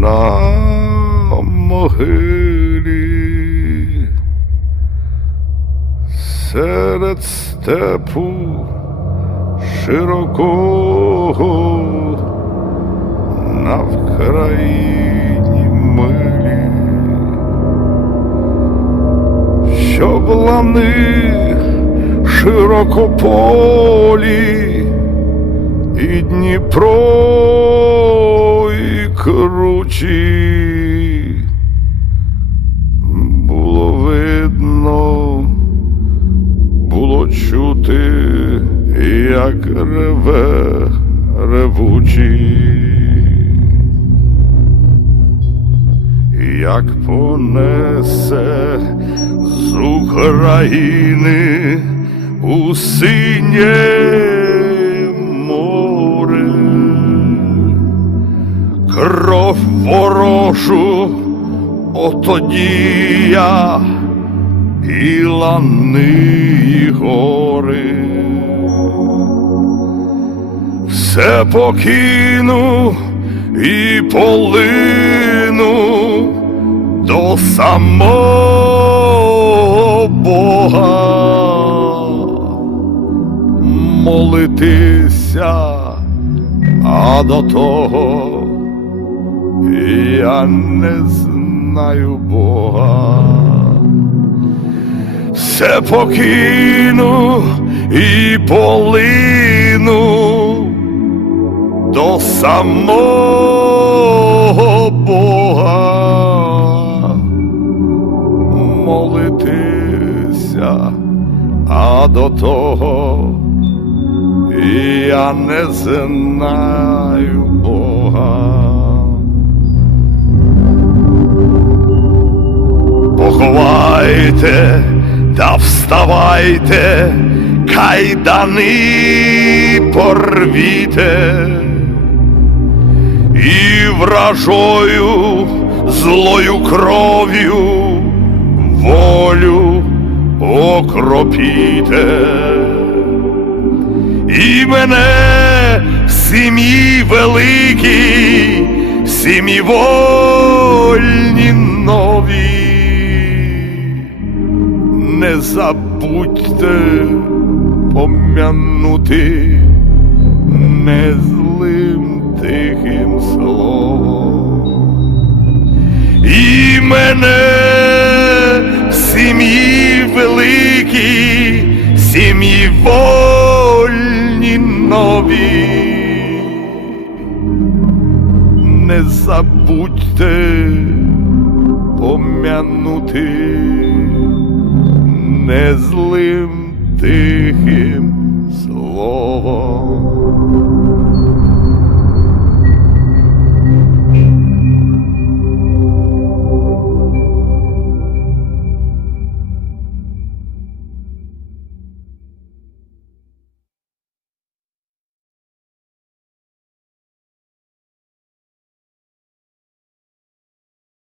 на могилі серед степу широкого на вкраїні милі, щоб лани широкополі і Дніпро кручі було видно, було чути, як реве ревучі, Як понесе з України у синє кров ворожу, отоді я і і гори. Все покину і полину до самого Бога. Молитися, а до того я не знаю Бога, все покину і полину до самого Бога молитися, а до того. Я не знаю Бога. поховайте та вставайте, кайдани порвіте і вражою злою кров'ю волю окропіте. І мене в сім'ї великій, сім'ї волі забудьте пом'янути незлим тихим словом. І мене в сім'ї великій, сім'ї вольні нові. Не забудьте пом'янути не злим тихим словом.